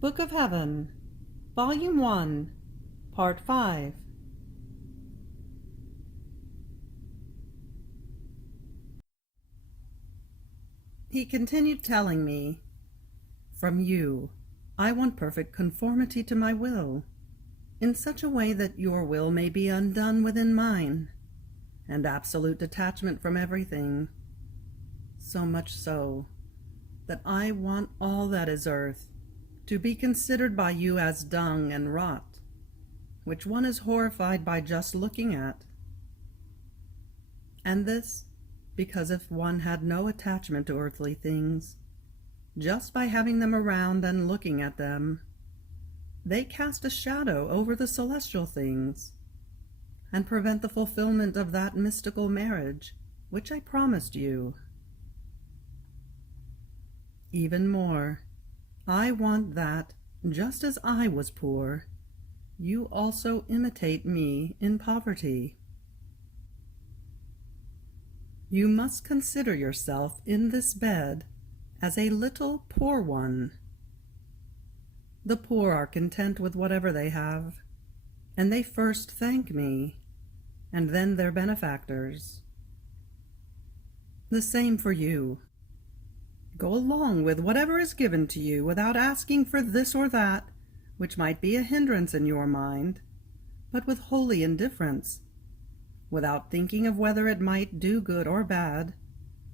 Book of Heaven, Volume 1, Part 5. He continued telling me, "From you, I want perfect conformity to my will, in such a way that your will may be undone within mine, and absolute detachment from everything, so much so that I want all that is earth to be considered by you as dung and rot, which one is horrified by just looking at. And this because if one had no attachment to earthly things, just by having them around and looking at them, they cast a shadow over the celestial things, and prevent the fulfillment of that mystical marriage which I promised you. Even more, I want that, just as I was poor, you also imitate me in poverty. You must consider yourself in this bed as a little poor one. The poor are content with whatever they have, and they first thank me, and then their benefactors. The same for you. Go along with whatever is given to you without asking for this or that, which might be a hindrance in your mind, but with holy indifference. Without thinking of whether it might do good or bad,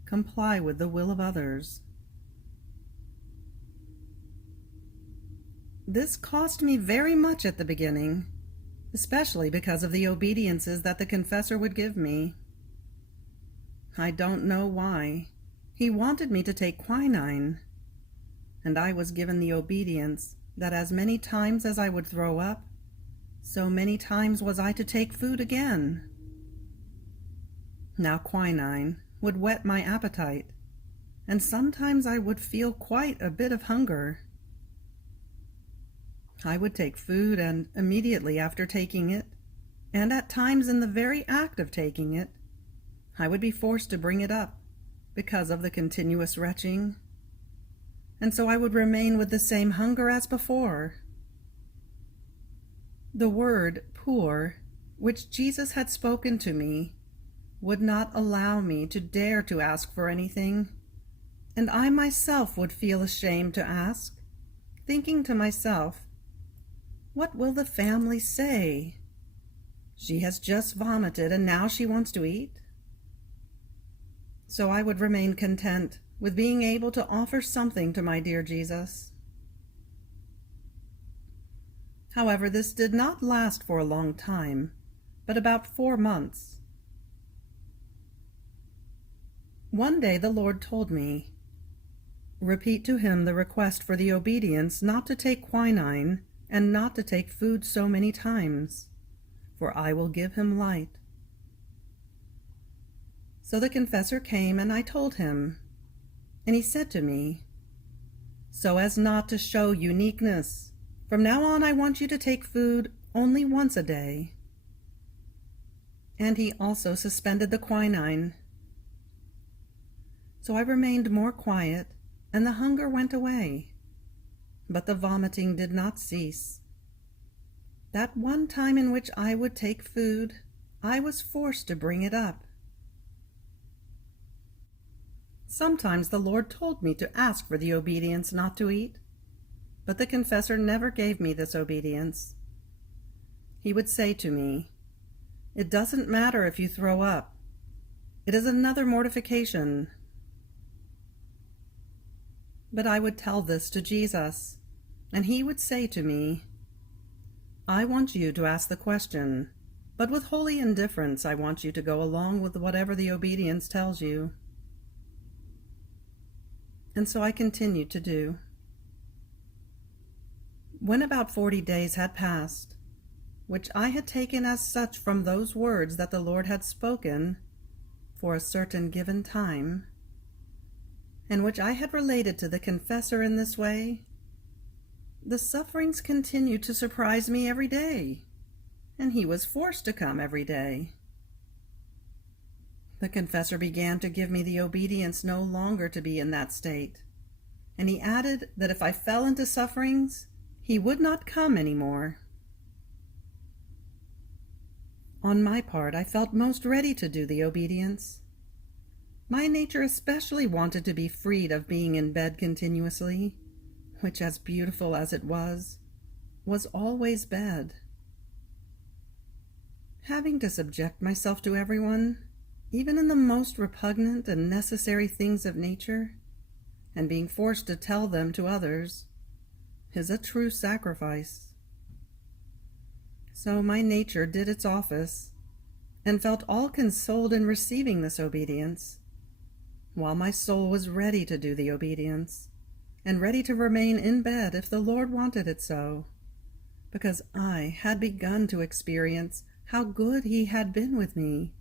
comply with the will of others. This cost me very much at the beginning, especially because of the obediences that the confessor would give me. I don't know why. He wanted me to take quinine, and I was given the obedience that as many times as I would throw up, so many times was I to take food again. Now quinine would whet my appetite, and sometimes I would feel quite a bit of hunger. I would take food, and immediately after taking it, and at times in the very act of taking it, I would be forced to bring it up because of the continuous retching, and so I would remain with the same hunger as before. The word poor, which Jesus had spoken to me, would not allow me to dare to ask for anything, and I myself would feel ashamed to ask, thinking to myself, what will the family say? She has just vomited and now she wants to eat? So I would remain content with being able to offer something to my dear Jesus. However, this did not last for a long time, but about 4 months. One day the Lord told me, "Repeat to him the request for the obedience not to take quinine and not to take food so many times, for I will give him light." So the confessor came and I told him, and he said to me, "So as not to show uniqueness, from now on I want you to take food only once a day." And he also suspended the quinine. So I remained more quiet, and the hunger went away, but the vomiting did not cease. That one time in which I would take food, I was forced to bring it up. Sometimes the Lord told me to ask for the obedience not to eat, but the confessor never gave me this obedience. He would say to me, "It doesn't matter if you throw up. It is another mortification." But I would tell this to Jesus, and he would say to me, "I want you to ask the question, but with holy indifference I want you to go along with whatever the obedience tells you." And so I continued to do. When about 40 days had passed, which I had taken as such from those words that the Lord had spoken for a certain given time, and which I had related to the confessor in this way, the sufferings continued to surprise me every day, and he was forced to come every day. The confessor began to give me the obedience no longer to be in that state, and he added that if I fell into sufferings, he would not come any more. On my part, I felt most ready to do the obedience. My nature especially wanted to be freed of being in bed continuously, which, as beautiful as it was always bed. Having to subject myself to everyone, even in the most repugnant and necessary things of nature, and being forced to tell them to others, is a true sacrifice. So my nature did its office, and felt all consoled in receiving this obedience, while my soul was ready to do the obedience, and ready to remain in bed if the Lord wanted it so, because I had begun to experience how good He had been with me,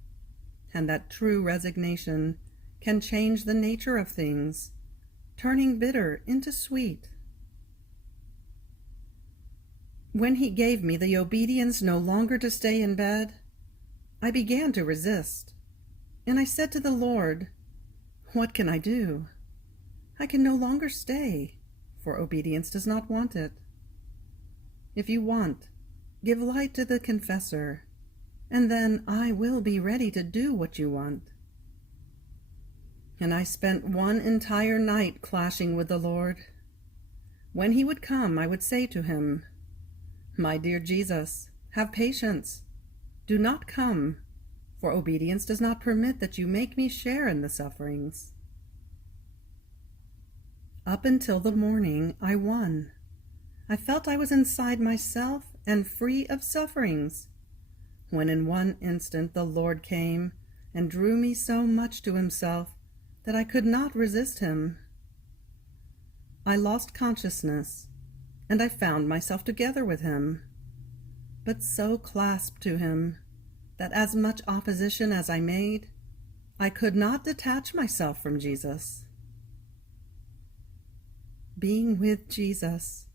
and that true resignation can change the nature of things, turning bitter into sweet. When He gave me the obedience no longer to stay in bed, I began to resist, and I said to the Lord, "What can I do? I can no longer stay, for obedience does not want it. If you want, give light to the confessor, and then I will be ready to do what you want." And I spent one entire night clashing with the Lord. When He would come, I would say to Him, "My dear Jesus, have patience. Do not come, for obedience does not permit that you make me share in the sufferings." Up until the morning, I won. I felt I was inside myself and free of sufferings, when in one instant the Lord came and drew me so much to Himself that I could not resist Him. I lost consciousness, and I found myself together with Him, but so clasped to Him that as much opposition as I made, I could not detach myself from Jesus. Being with Jesus,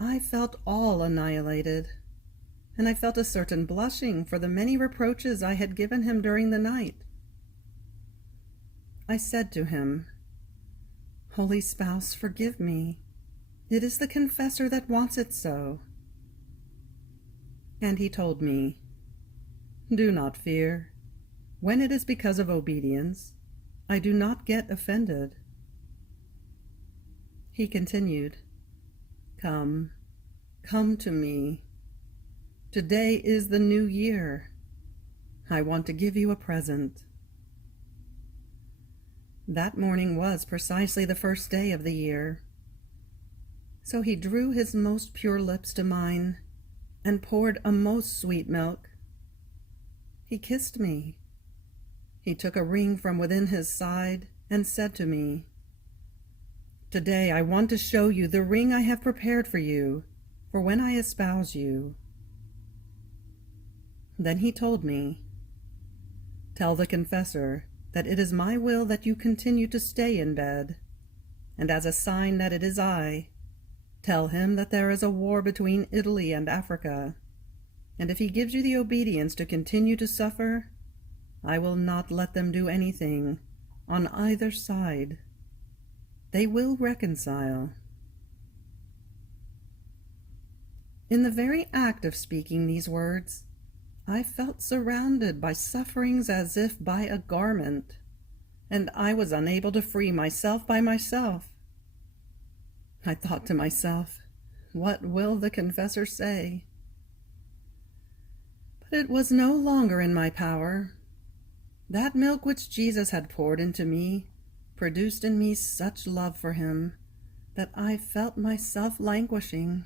I felt all annihilated, and I felt a certain blushing for the many reproaches I had given Him during the night. I said to Him, "Holy Spouse, forgive me. It is the confessor that wants it so." And He told me, "Do not fear. When it is because of obedience, I do not get offended." He continued, "Come, come to me. Today is the new year. I want to give you a present." That morning was precisely the first day of the year. So He drew His most pure lips to mine and poured a most sweet milk. He kissed me. He took a ring from within His side and said to me, "Today I want to show you the ring I have prepared for you, for when I espouse you." Then He told me, "Tell the confessor that it is my will that you continue to stay in bed, and as a sign that it is I, tell him that there is a war between Italy and Africa, and if he gives you the obedience to continue to suffer, I will not let them do anything on either side. They will reconcile." In the very act of speaking these words, I felt surrounded by sufferings as if by a garment, and I was unable to free myself by myself. I thought to myself, "What will the confessor say?" But it was no longer in my power. That milk which Jesus had poured into me produced in me such love for Him that I felt myself languishing,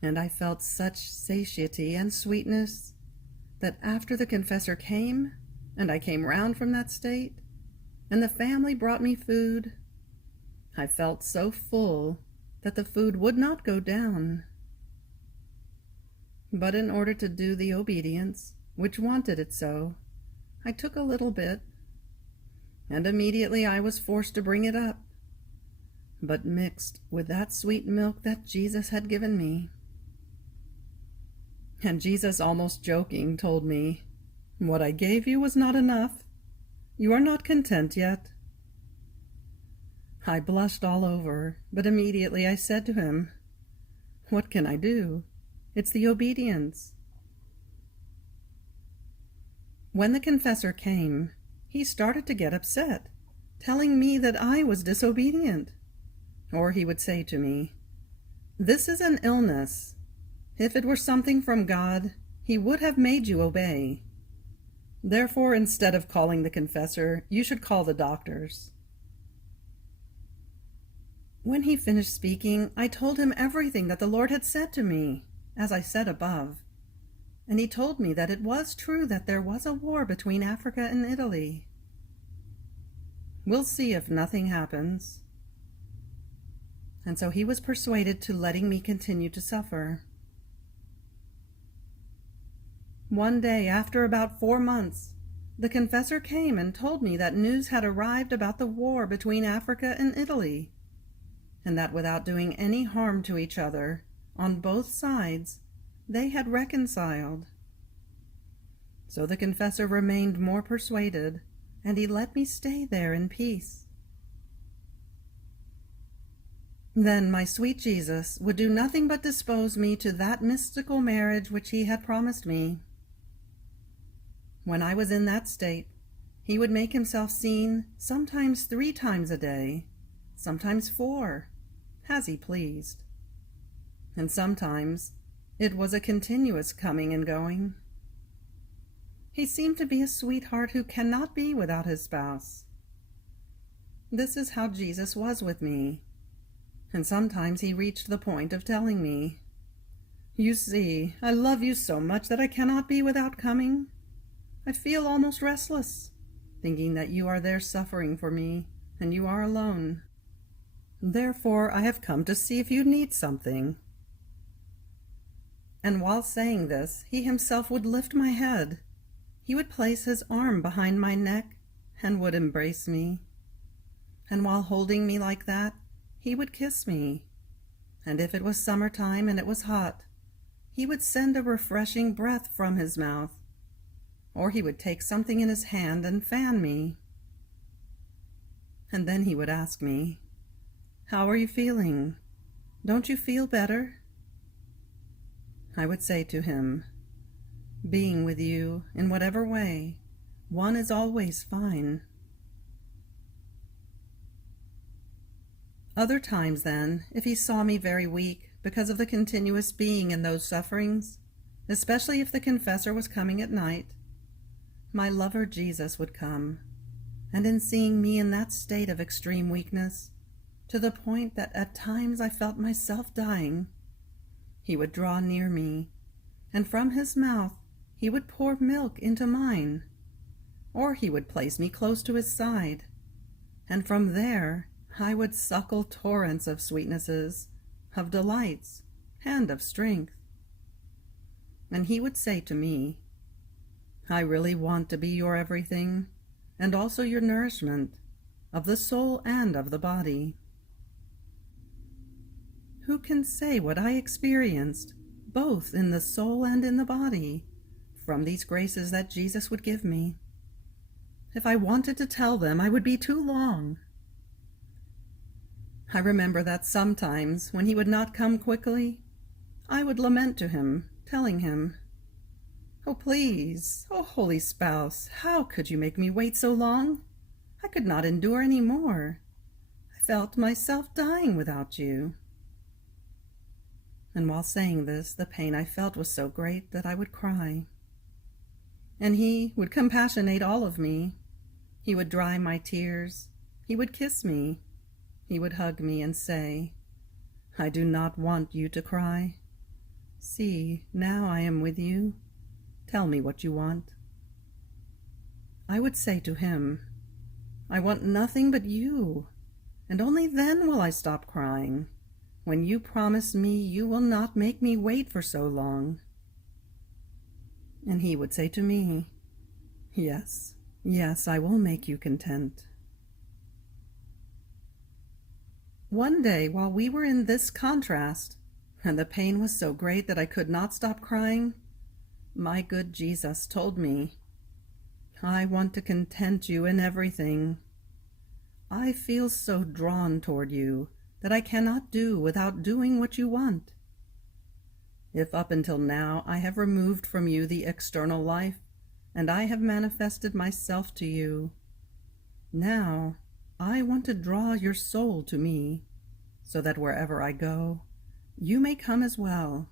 and I felt such satiety and sweetness that after the confessor came, and I came round from that state, and the family brought me food, I felt so full that the food would not go down. But in order to do the obedience, which wanted it so, I took a little bit, and immediately I was forced to bring it up, but mixed with that sweet milk that Jesus had given me. And Jesus, almost joking, told me, "What I gave you was not enough. You are not content yet." I blushed all over, but immediately I said to Him, What can I do? It's the obedience. When the confessor came, he started to get upset, telling me that I was disobedient. Or he would say to me, "This is an illness. If it were something from God, he would have made you obey. Therefore, instead of calling the confessor, you should call the doctors." When he finished speaking, I told him everything that the Lord had said to me, as I said above. And he told me that it was true that there was a war between Africa and Italy. We'll see if nothing happens. And so he was persuaded to letting me continue to suffer. One day, after about 4 months, the confessor came and told me that news had arrived about the war between Africa and Italy, and that without doing any harm to each other, on both sides, they had reconciled. So the confessor remained more persuaded, and he let me stay there in peace. Then my sweet Jesus would do nothing but dispose me to that mystical marriage which he had promised me. When I was in that state, he would make himself seen sometimes 3 times a day, sometimes 4, as he pleased. And sometimes it was a continuous coming and going. He seemed to be a sweetheart who cannot be without his spouse. This is how Jesus was with me, and sometimes he reached the point of telling me, "You see, I love you so much that I cannot be without coming. I feel almost restless, thinking that you are there suffering for me, and you are alone. Therefore I have come to see if you need something." And while saying this, he himself would lift my head. He would place his arm behind my neck and would embrace me. And while holding me like that, he would kiss me. And if it was summertime and it was hot, he would send a refreshing breath from his mouth. Or he would take something in his hand and fan me. And then he would ask me, "How are you feeling? Don't you feel better?" I would say to him, "Being with you, in whatever way, one is always fine." Other times, then, if he saw me very weak because of the continuous being in those sufferings, especially if the confessor was coming at night, my lover Jesus would come, and in seeing me in that state of extreme weakness, to the point that at times I felt myself dying, he would draw near me, and from his mouth he would pour milk into mine, or he would place me close to his side, and from there I would suckle torrents of sweetnesses, of delights, and of strength. And he would say to me, "I really want to be your everything, and also your nourishment, of the soul and of the body." Who can say what I experienced, both in the soul and in the body, from these graces that Jesus would give me? If I wanted to tell them, I would be too long. I remember that sometimes, when he would not come quickly, I would lament to him, telling him, "Oh, please, oh, holy spouse, how could you make me wait so long? I could not endure any more. I felt myself dying without you." And while saying this, the pain I felt was so great that I would cry. And he would compassionate all of me. He would dry my tears. He would kiss me. He would hug me and say, "I do not want you to cry. See, now I am with you. Tell me what you want." I would say to him, "I want nothing but you, and only then will I stop crying, when you promise me you will not make me wait for so long." And he would say to me, "Yes, yes, I will make you content." One day, while we were in this contrast, and the pain was so great that I could not stop crying, my good Jesus told me, "I want to content you in everything. I feel so drawn toward you that I cannot do without doing what you want. If up until now I have removed from you the external life, and I have manifested myself to you, now I want to draw your soul to me, so that wherever I go, you may come as well.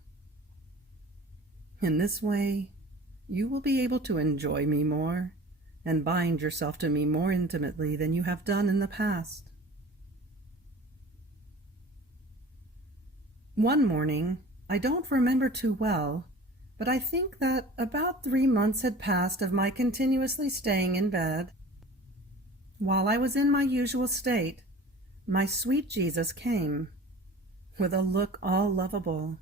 In this way, you will be able to enjoy me more and bind yourself to me more intimately than you have done in the past. One morning, I don't remember too well, but I think that about 3 months had passed of my continuously staying in bed. While I was in my usual state, my sweet Jesus came, with a look all lovable,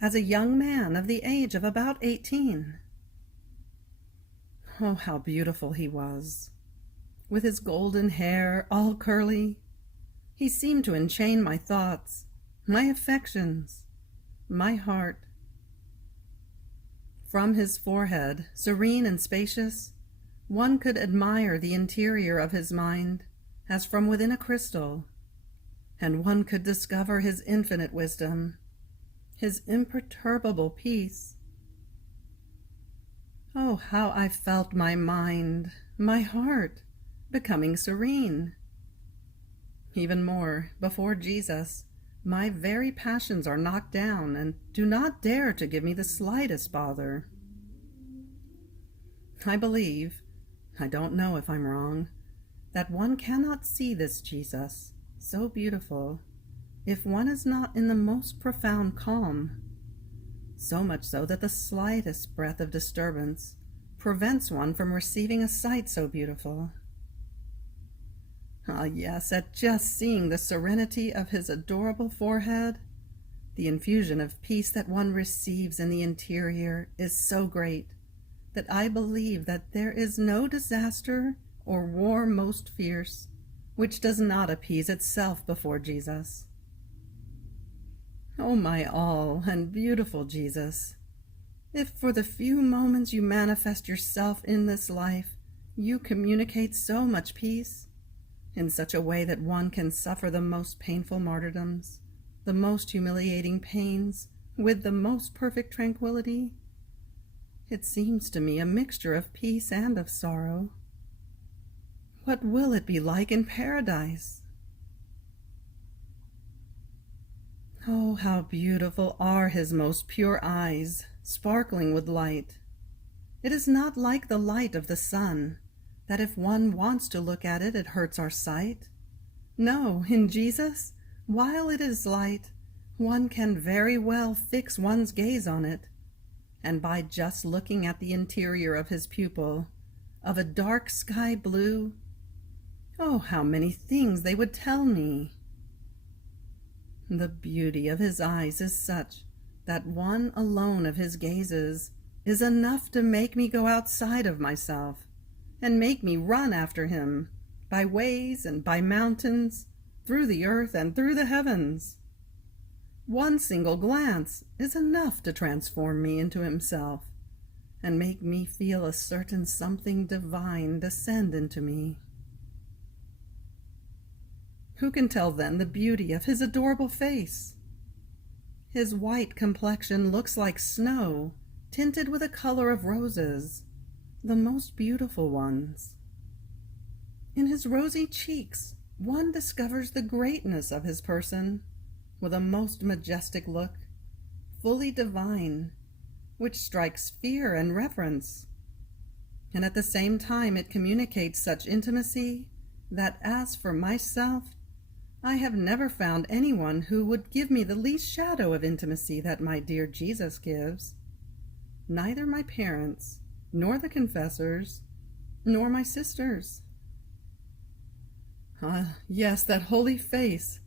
as a young man of the age of about 18. Oh, how beautiful he was! With his golden hair all curly, he seemed to enchain my thoughts, my affections, my heart. From his forehead, serene and spacious, one could admire the interior of his mind as from within a crystal, and one could discover his infinite wisdom, his imperturbable peace. Oh, how I felt my mind, my heart, becoming serene. Even more, before Jesus, my very passions are knocked down and do not dare to give me the slightest bother. I believe, I don't know if I'm wrong, that one cannot see this Jesus, so beautiful, if one is not in the most profound calm, so much so that the slightest breath of disturbance prevents one from receiving a sight so beautiful. Ah, yes, at just seeing the serenity of his adorable forehead, the infusion of peace that one receives in the interior is so great that I believe that there is no disaster or war most fierce which does not appease itself before Jesus. Oh, my all and beautiful Jesus, if for the few moments you manifest yourself in this life, you communicate so much peace, in such a way that one can suffer the most painful martyrdoms, the most humiliating pains, with the most perfect tranquility, it seems to me a mixture of peace and of sorrow. What will it be like in paradise? Oh, how beautiful are his most pure eyes, sparkling with light. It is not like the light of the sun, that if one wants to look at it, it hurts our sight. No, in Jesus, while it is light, one can very well fix one's gaze on it, and by just looking at the interior of his pupil, of a dark sky blue, oh, how many things they would tell me! The beauty of his eyes is such that one alone of his gazes is enough to make me go outside of myself, and make me run after him, by ways and by mountains, through the earth and through the heavens. One single glance is enough to transform me into himself, and make me feel a certain something divine descend into me. Who can tell then the beauty of his adorable face? His white complexion looks like snow, tinted with a color of roses, the most beautiful ones. In his rosy cheeks, one discovers the greatness of his person, with a most majestic look, fully divine, which strikes fear and reverence. And at the same time it communicates such intimacy that, as for myself, I have never found anyone who would give me the least shadow of intimacy that my dear Jesus gives. Neither my parents, nor the confessors, nor my sisters. Ah, yes, that holy face,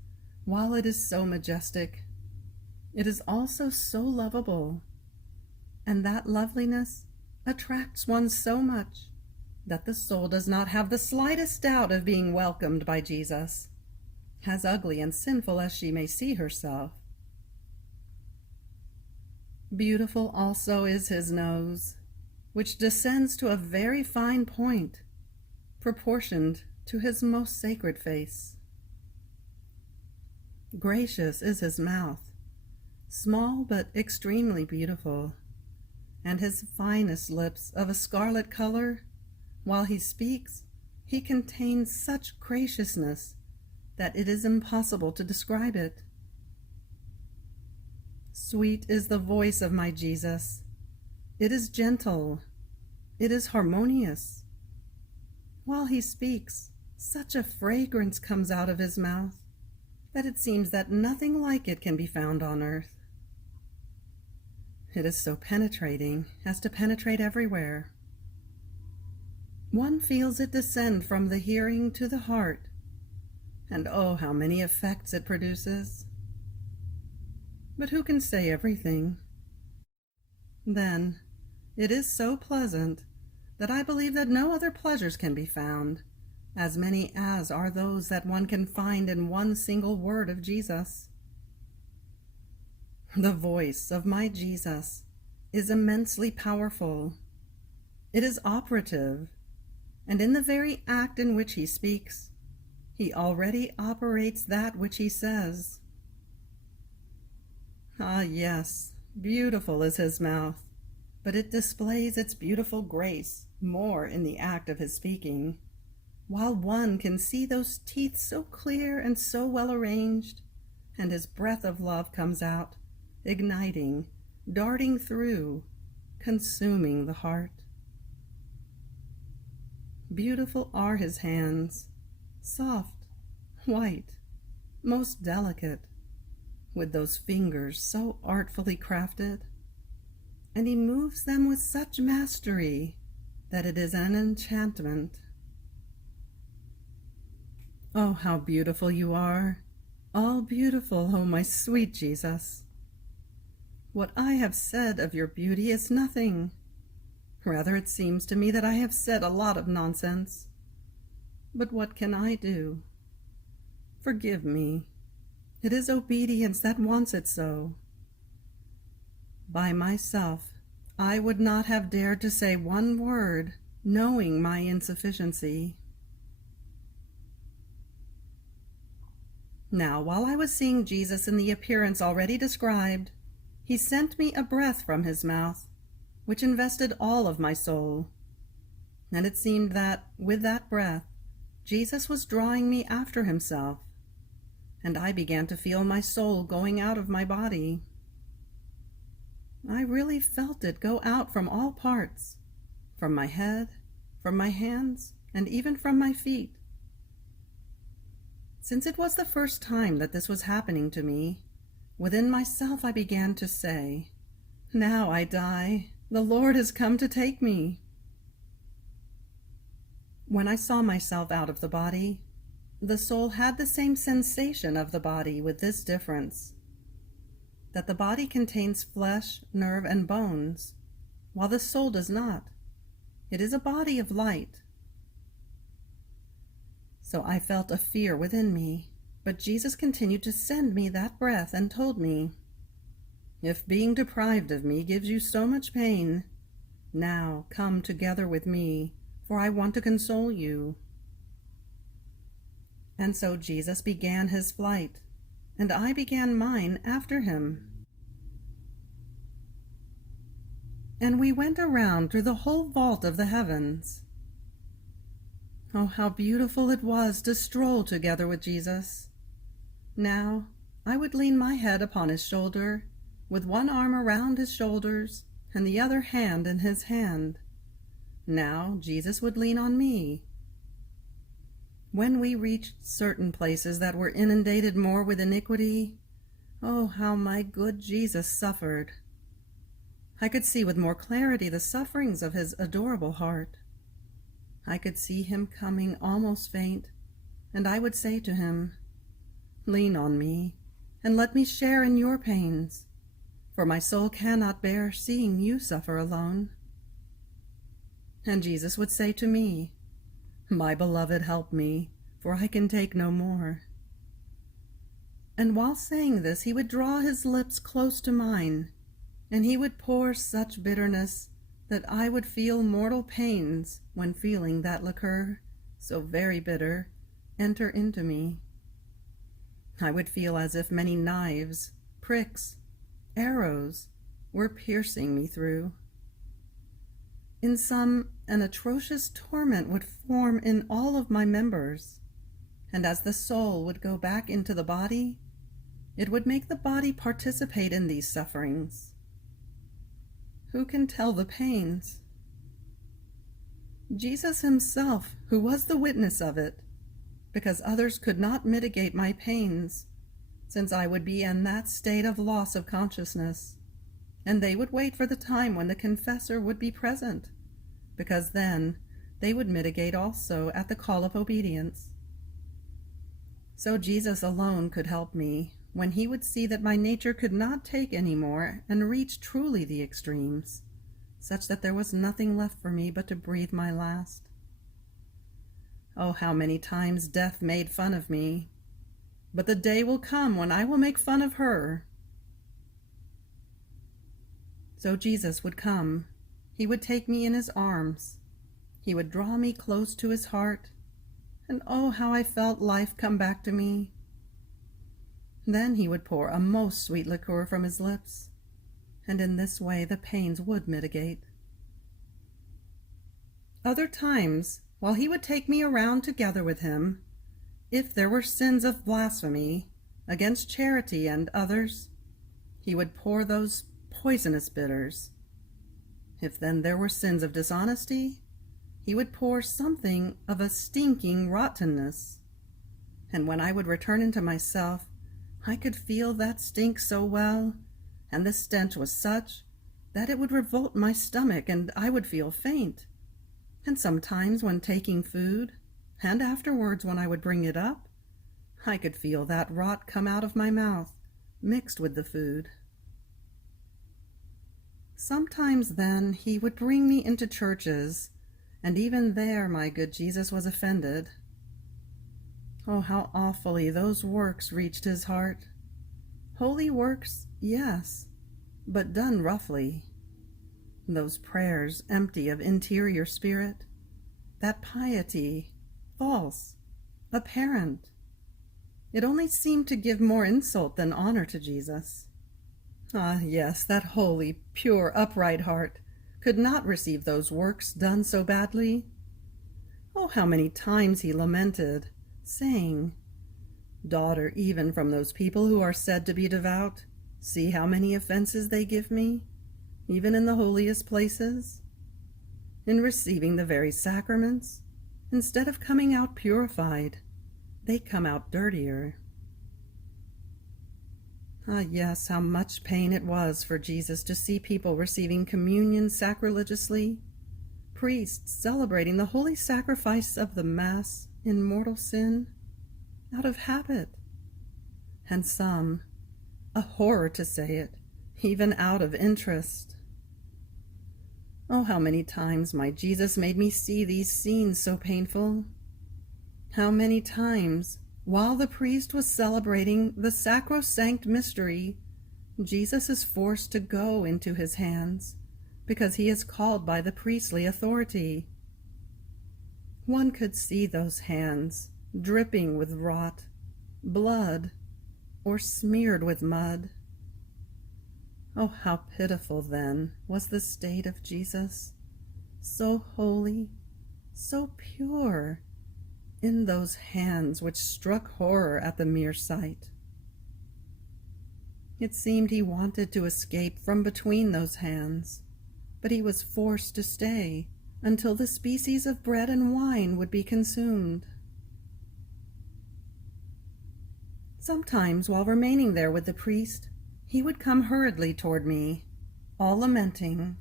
while it is so majestic, it is also so lovable, and that loveliness attracts one so much that the soul does not have the slightest doubt of being welcomed by Jesus, as ugly and sinful as she may see herself. Beautiful also is his nose, which descends to a very fine point, proportioned to his most sacred face. Gracious is his mouth, small but extremely beautiful, and his finest lips of a scarlet color. While he speaks, he contains such graciousness that it is impossible to describe it. Sweet is the voice of my Jesus. It is gentle. It is harmonious. While he speaks, such a fragrance comes out of his mouth that it seems that nothing like it can be found on earth. It is so penetrating as to penetrate everywhere. One feels it descend from the hearing to the heart, and oh, how many effects it produces. But who can say everything? Then, it is so pleasant that I believe that no other pleasures can be found, as many as are those that one can find in one single word of Jesus. The voice of my Jesus is immensely powerful. It is operative, and in the very act in which he speaks, he already operates that which he says. Ah, yes, beautiful is his mouth, but it displays its beautiful grace more in the act of his speaking, while one can see those teeth so clear and so well arranged, and his breath of love comes out, igniting, darting through, consuming the heart. Beautiful are his hands, soft, white, most delicate, with those fingers so artfully crafted, and he moves them with such mastery that it is an enchantment. Oh, how beautiful you are, all beautiful, oh my sweet Jesus. What I have said of your beauty is nothing. Rather, it seems to me that I have said a lot of nonsense. But what can I do? Forgive me. It is obedience that wants it so. By myself, I would not have dared to say one word, knowing my insufficiency. Now, while I was seeing Jesus in the appearance already described, he sent me a breath from his mouth, which invested all of my soul. And it seemed that, with that breath, Jesus was drawing me after himself, and I began to feel my soul going out of my body. I really felt it go out from all parts, from my head, from my hands, and even from my feet. Since it was the first time that this was happening to me, within myself I began to say, "Now I die. The Lord has come to take me." When I saw myself out of the body, the soul had the same sensation of the body, with this difference, that the body contains flesh, nerve, and bones, while the soul does not. It is a body of light. So I felt a fear within me, but Jesus continued to send me that breath and told me, "If being deprived of me gives you so much pain, now come together with me, for I want to console you." And so Jesus began his flight, and I began mine after him. And we went around through the whole vault of the heavens. Oh, how beautiful it was to stroll together with Jesus. Now I would lean my head upon his shoulder, with one arm around his shoulders and the other hand in his hand. Now Jesus would lean on me. When we reached certain places that were inundated more with iniquity, oh, how my good Jesus suffered. I could see with more clarity the sufferings of his adorable heart. I could see him coming almost faint, and I would say to him, "Lean on me, and let me share in your pains, for my soul cannot bear seeing you suffer alone." And Jesus would say to me, "My beloved, help me, for I can take no more." And while saying this, he would draw his lips close to mine, and he would pour such bitterness that I would feel mortal pains when feeling that liquor, so very bitter, enter into me. I would feel as if many knives, pricks, arrows were piercing me through. In some, an atrocious torment would form in all of my members, and as the soul would go back into the body, it would make the body participate in these sufferings. Who can tell the pains? Jesus himself, who was the witness of it, because others could not mitigate my pains, since I would be in that state of loss of consciousness, and they would wait for the time when the confessor would be present, because then they would mitigate also at the call of obedience. So Jesus alone could help me when he would see that my nature could not take any more and reach truly the extremes, such that there was nothing left for me but to breathe my last. Oh, how many times death made fun of me, but the day will come when I will make fun of her. So Jesus would come. He would take me in his arms. He would draw me close to his heart, and oh, how I felt life come back to me. Then he would pour a most sweet liqueur from his lips, and in this way the pains would mitigate. Other times, while he would take me around together with him, if there were sins of blasphemy against charity and others, he would pour those poisonous bitters. If then there were sins of dishonesty, he would pour something of a stinking rottenness. And when I would return into myself, I could feel that stink so well, and the stench was such that it would revolt my stomach and I would feel faint. And sometimes when taking food, and afterwards when I would bring it up, I could feel that rot come out of my mouth, mixed with the food. Sometimes then he would bring me into churches, and even there my good Jesus was offended. Oh, how awfully those works reached his heart. Holy works, yes, but done roughly. Those prayers empty of interior spirit, that piety, false, apparent. It only seemed to give more insult than honor to Jesus. Ah, yes, that holy, pure, upright heart could not receive those works done so badly. Oh, how many times he lamented, saying, "Daughter, even from those people who are said to be devout, see how many offenses they give me, even in the holiest places. In receiving the very sacraments, instead of coming out purified, they come out dirtier." Ah, yes, how much pain it was for Jesus to see people receiving communion sacrilegiously, priests celebrating the holy sacrifice of the Mass in mortal sin, out of habit, and some, a horror to say it, even out of interest. Oh, how many times my Jesus made me see these scenes so painful. How many times, while the priest was celebrating the sacrosanct mystery, Jesus is forced to go into his hands, because he is called by the priestly authority. One could see those hands dripping with rot, blood, or smeared with mud. Oh, how pitiful then was the state of Jesus, so holy, so pure, in those hands which struck horror at the mere sight. It seemed he wanted to escape from between those hands, but he was forced to stay until the species of bread and wine would be consumed. Sometimes, while remaining there with the priest, he would come hurriedly toward me, all lamenting,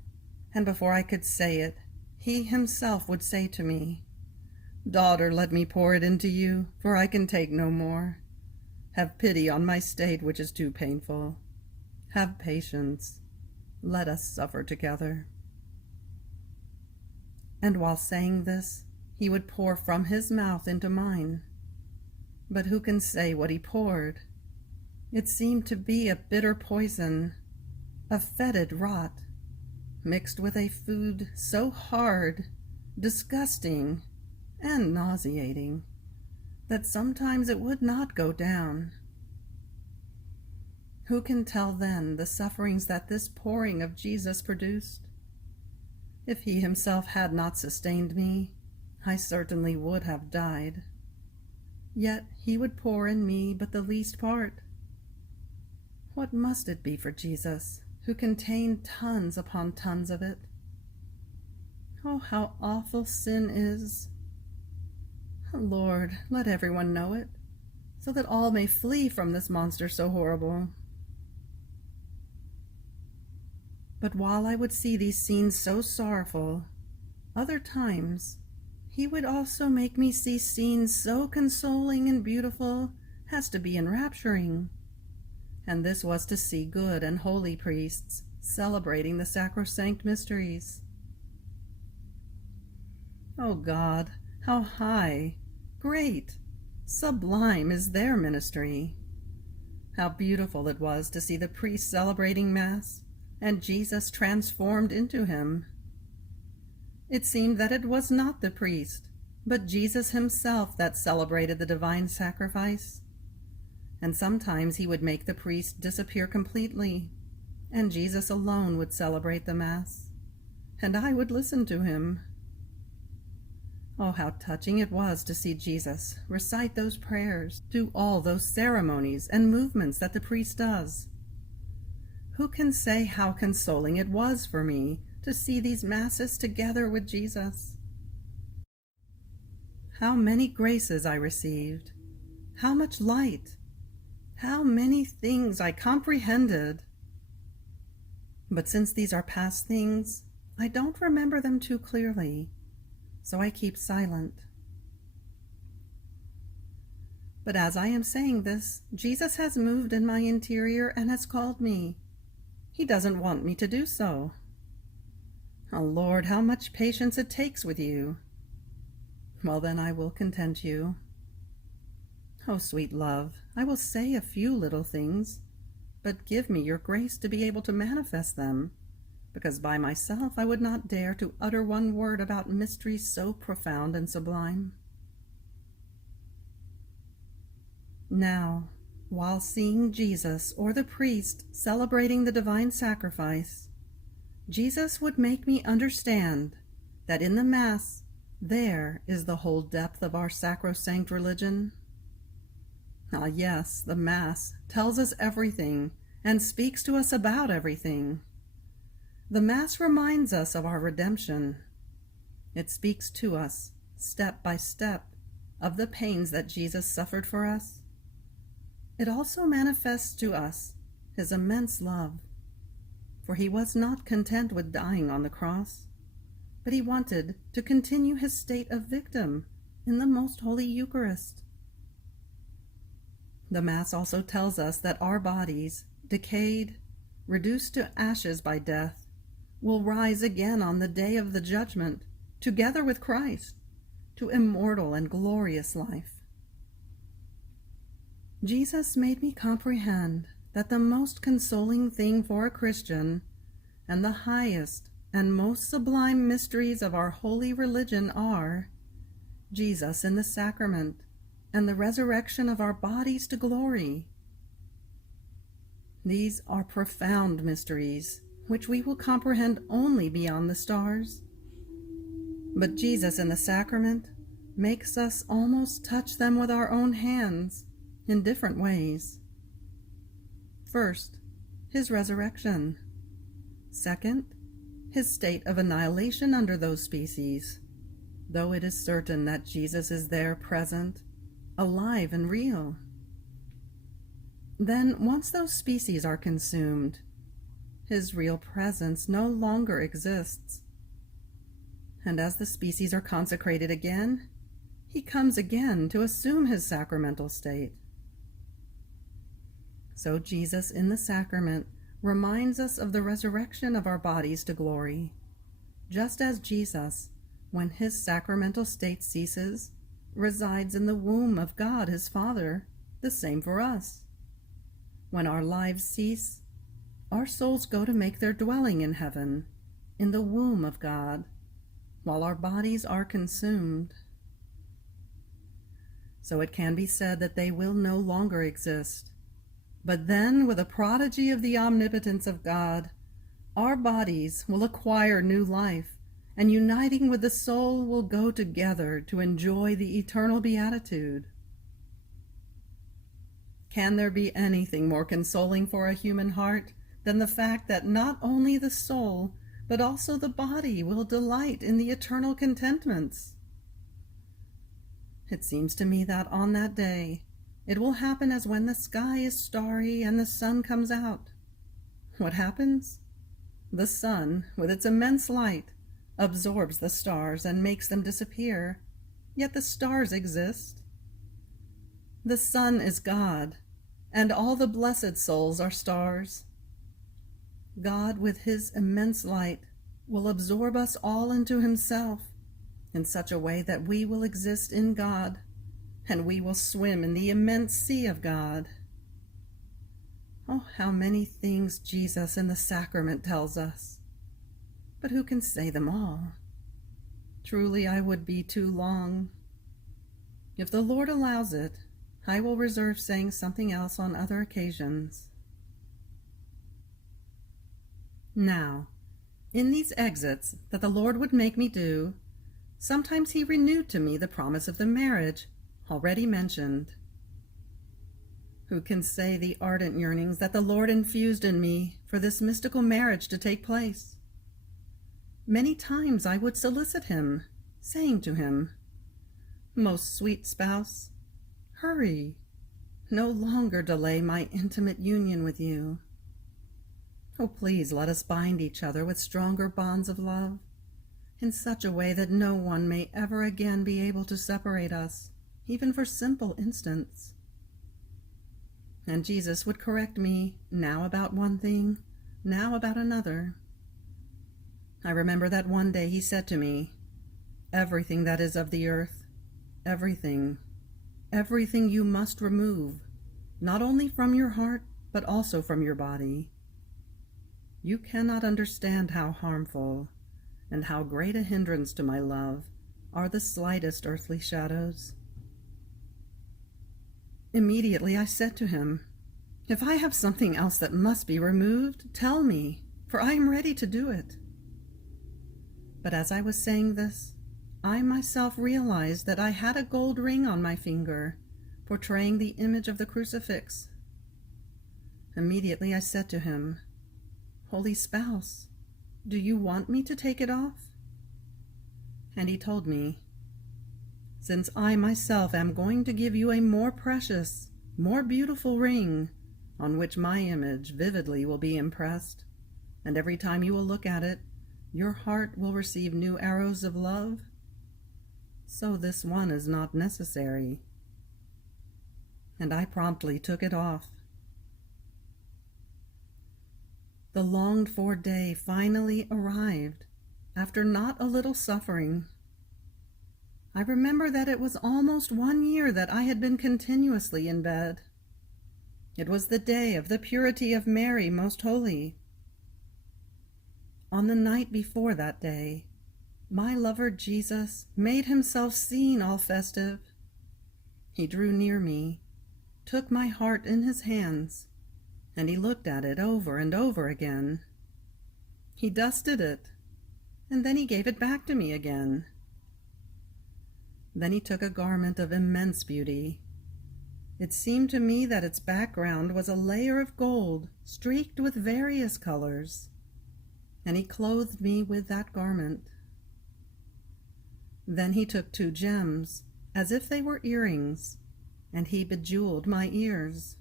and before I could say it, he himself would say to me, "Daughter, let me pour it into you, for I can take no more. Have pity on my state, which is too painful. Have patience. Let us suffer together." And while saying this, he would pour from his mouth into mine. But who can say what he poured? It seemed to be a bitter poison, a fetid rot, mixed with a food so hard, disgusting, and nauseating, that sometimes it would not go down. Who can tell then the sufferings that this pouring of Jesus produced? If he himself had not sustained me, I certainly would have died. Yet he would pour in me but the least part. What must it be for Jesus, who contained tons upon tons of it? Oh, how awful sin is! Lord, let everyone know it, so that all may flee from this monster so horrible. But while I would see these scenes so sorrowful, other times he would also make me see scenes so consoling and beautiful as to be enrapturing. And this was to see good and holy priests celebrating the sacrosanct mysteries. O God, how high, great, sublime is their ministry! How beautiful it was to see the priests celebrating Mass, and Jesus transformed into him. It seemed that it was not the priest, but Jesus himself that celebrated the divine sacrifice. And sometimes he would make the priest disappear completely, and Jesus alone would celebrate the Mass, and I would listen to him. Oh, how touching it was to see Jesus recite those prayers, do all those ceremonies and movements that the priest does. Who can say how consoling it was for me to see these Masses together with Jesus? How many graces I received, how much light, how many things I comprehended! But since these are past things, I don't remember them too clearly, so I keep silent. But as I am saying this, Jesus has moved in my interior and has called me. He doesn't want me to do so. Oh, Lord, how much patience it takes with you. Well, then I will content you. Oh, sweet love, I will say a few little things, but give me your grace to be able to manifest them, because by myself I would not dare to utter one word about mysteries so profound and sublime. Now, while seeing Jesus or the priest celebrating the divine sacrifice, Jesus would make me understand that in the Mass there is the whole depth of our sacrosanct religion. Ah, yes, the Mass tells us everything and speaks to us about everything. The Mass reminds us of our redemption. It speaks to us, step by step, of the pains that Jesus suffered for us. It also manifests to us his immense love, for he was not content with dying on the cross, but he wanted to continue his state of victim in the most holy Eucharist. The Mass also tells us that our bodies, decayed, reduced to ashes by death, will rise again on the day of the judgment, together with Christ, to immortal and glorious life. Jesus made me comprehend that the most consoling thing for a Christian, and the highest and most sublime mysteries of our holy religion are Jesus in the sacrament, and the resurrection of our bodies to glory. These are profound mysteries, which we will comprehend only beyond the stars. But Jesus in the sacrament makes us almost touch them with our own hands in different ways. First, his resurrection. Second, his state of annihilation under those species, though it is certain that Jesus is there present, alive and real. Then, once those species are consumed, his real presence no longer exists. And as the species are consecrated again, he comes again to assume his sacramental state. So Jesus in the sacrament reminds us of the resurrection of our bodies to glory, just as Jesus, when his sacramental state ceases, resides in the womb of God his Father, the same for us. When our lives cease, our souls go to make their dwelling in heaven, in the womb of God, while our bodies are consumed. So it can be said that they will no longer exist, But then, with a prodigy of the omnipotence of God, our bodies will acquire new life, and uniting with the soul will go together to enjoy the eternal beatitude. Can there be anything more consoling for a human heart than the fact that not only the soul, but also the body will delight in the eternal contentments? It seems to me that on that day, it will happen as when the sky is starry and the sun comes out. What happens? The sun, with its immense light, absorbs the stars and makes them disappear, yet the stars exist. The sun is God, and all the blessed souls are stars. God, with his immense light, will absorb us all into himself in such a way that we will exist in God, and we will swim in the immense sea of God. Oh, how many things Jesus in the sacrament tells us! But who can say them all? Truly, I would be too long. If the Lord allows it, I will reserve saying something else on other occasions. Now, in these exits that the Lord would make me do, sometimes he renewed to me the promise of the marriage already mentioned. Who can say the ardent yearnings that the Lord infused in me for this mystical marriage to take place? Many times I would solicit him, saying to him, "Most sweet spouse, hurry, no longer delay my intimate union with you. Oh, please let us bind each other with stronger bonds of love, in such a way that no one may ever again be able to separate us, even for simple instants." And Jesus would correct me, now about one thing, now about another. I remember that one day he said to me, "Everything that is of the earth, everything you must remove, not only from your heart, but also from your body. You cannot understand how harmful and how great a hindrance to my love are the slightest earthly shadows." Immediately I said to him, "If I have something else that must be removed, tell me, for I am ready to do it." But as I was saying this, I myself realized that I had a gold ring on my finger, portraying the image of the crucifix. Immediately I said to him, "Holy spouse, do you want me to take it off?" And he told me, "Since I myself am going to give you a more precious, more beautiful ring, on which my image vividly will be impressed, and every time you will look at it, your heart will receive new arrows of love, so this one is not necessary." And I promptly took it off. The longed-for day finally arrived, after not a little suffering. I remember that it was almost 1 year that I had been continuously in bed. It was the day of the purity of Mary Most Holy. On the night before that day, my lover Jesus made himself seen all festive. He drew near me, took my heart in his hands, and he looked at it over and over again. He dusted it, and then he gave it back to me again. Then he took a garment of immense beauty. It seemed to me that its background was a layer of gold streaked with various colors, and he clothed me with that garment. Then he took 2 gems, as if they were earrings, and he bejeweled my ears.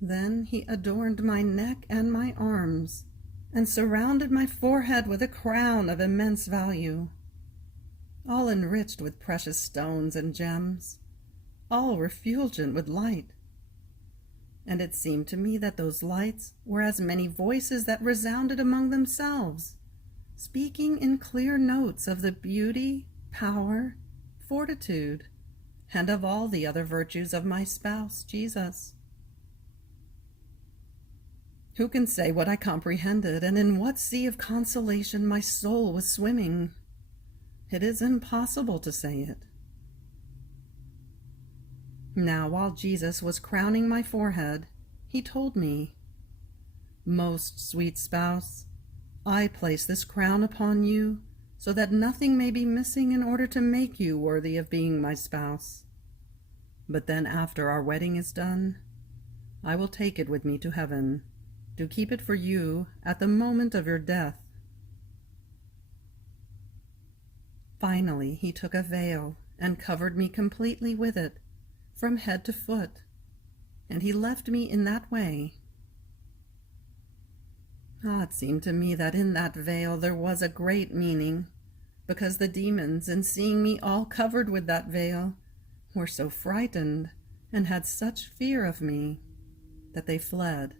Then he adorned my neck and my arms, and surrounded my forehead with a crown of immense value, all enriched with precious stones and gems, all refulgent with light. And it seemed to me that those lights were as many voices that resounded among themselves, speaking in clear notes of the beauty, power, fortitude, and of all the other virtues of my spouse, Jesus. Who can say what I comprehended, and in what sea of consolation my soul was swimming? It is impossible to say it. Now, while Jesus was crowning my forehead, he told me, "Most sweet spouse, I place this crown upon you so that nothing may be missing in order to make you worthy of being my spouse. But then after our wedding is done, I will take it with me to heaven, to keep it for you at the moment of your death." Finally, he took a veil and covered me completely with it, from head to foot, and he left me in that way. It seemed to me that in that veil there was a great meaning, because the demons, in seeing me all covered with that veil, were so frightened and had such fear of me that they fled,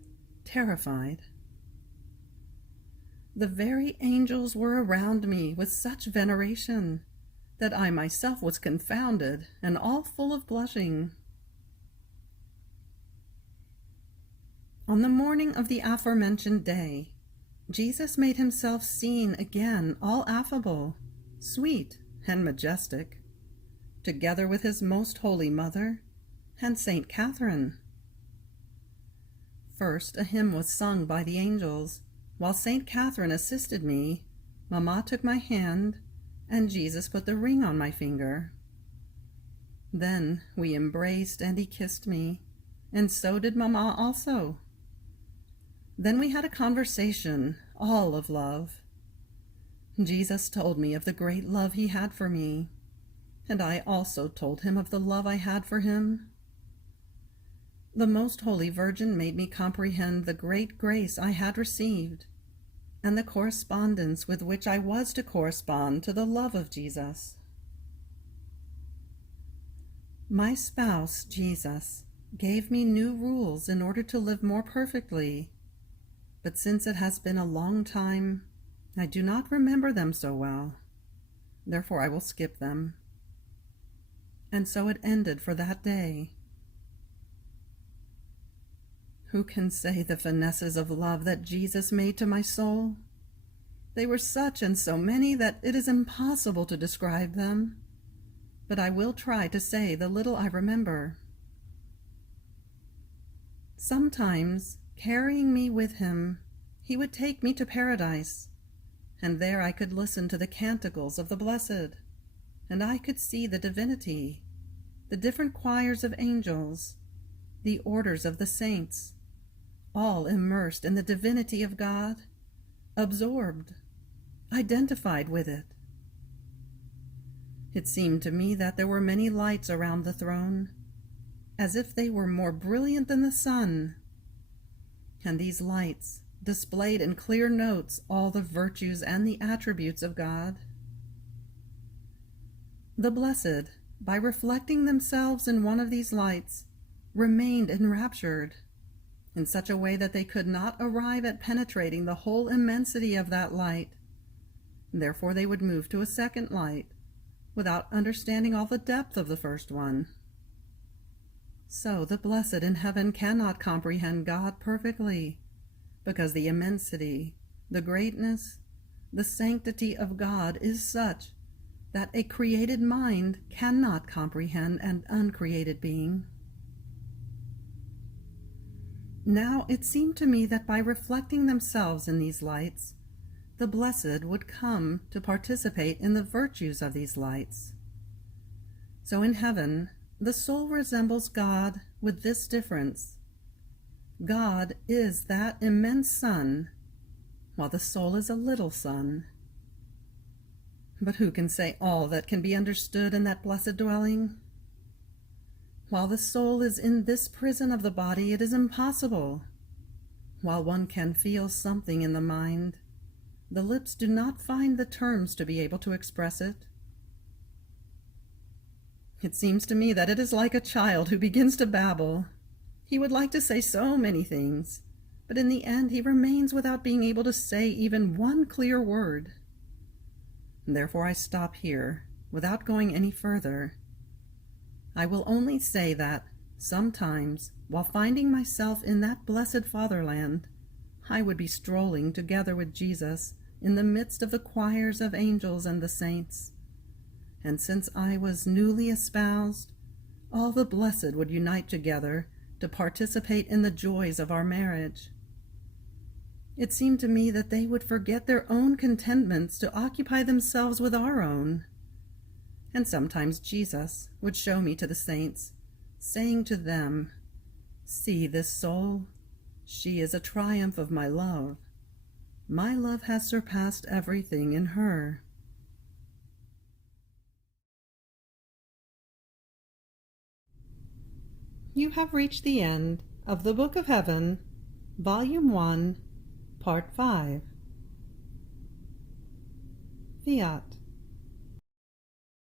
terrified. The very angels were around me with such veneration that I myself was confounded and all full of blushing. On the morning of the aforementioned day, Jesus made himself seen again, all affable, sweet, and majestic, together with his most holy mother and Saint Catherine. First, a hymn was sung by the angels. While Saint Catherine assisted me, Mamma took my hand, and Jesus put the ring on my finger. Then we embraced, and he kissed me, and so did Mamma also. Then we had a conversation, all of love. Jesus told me of the great love he had for me, and I also told him of the love I had for him. The Most Holy Virgin made me comprehend the great grace I had received, and the correspondence with which I was to correspond to the love of Jesus. My spouse, Jesus, gave me new rules in order to live more perfectly, but since it has been a long time, I do not remember them so well. Therefore I will skip them. And so it ended for that day. Who can say the finesses of love that Jesus made to my soul? They were such and so many that it is impossible to describe them, but I will try to say the little I remember. Sometimes, carrying me with him, he would take me to paradise, and there I could listen to the canticles of the blessed, and I could see the divinity, the different choirs of angels, the orders of the saints, all immersed in the divinity of God, absorbed, identified with it. It seemed to me that there were many lights around the throne, as if they were more brilliant than the sun, and these lights displayed in clear notes all the virtues and the attributes of God. The blessed, by reflecting themselves in one of these lights, remained enraptured, in such a way that they could not arrive at penetrating the whole immensity of that light. Therefore they would move to a second light, without understanding all the depth of the first one. So the blessed in heaven cannot comprehend God perfectly, because the immensity, the greatness, the sanctity of God is such that a created mind cannot comprehend an uncreated being. Now it seemed to me that by reflecting themselves in these lights, the blessed would come to participate in the virtues of these lights. So in heaven, the soul resembles God with this difference. God is that immense sun, while the soul is a little sun. But who can say all that can be understood in that blessed dwelling? While the soul is in this prison of the body, it is impossible. While one can feel something in the mind, the lips do not find the terms to be able to express it. It seems to me that it is like a child who begins to babble. He would like to say so many things, but in the end he remains without being able to say even one clear word. Therefore I stop here, without going any further. I will only say that, sometimes, while finding myself in that blessed fatherland, I would be strolling together with Jesus in the midst of the choirs of angels and the saints. And since I was newly espoused, all the blessed would unite together to participate in the joys of our marriage. It seemed to me that they would forget their own contentments to occupy themselves with our own. And sometimes Jesus would show me to the saints, saying to them, "See this soul? She is a triumph of my love. My love has surpassed everything in her." You have reached the end of the Book of Heaven, Volume 1, Part 5. Fiat.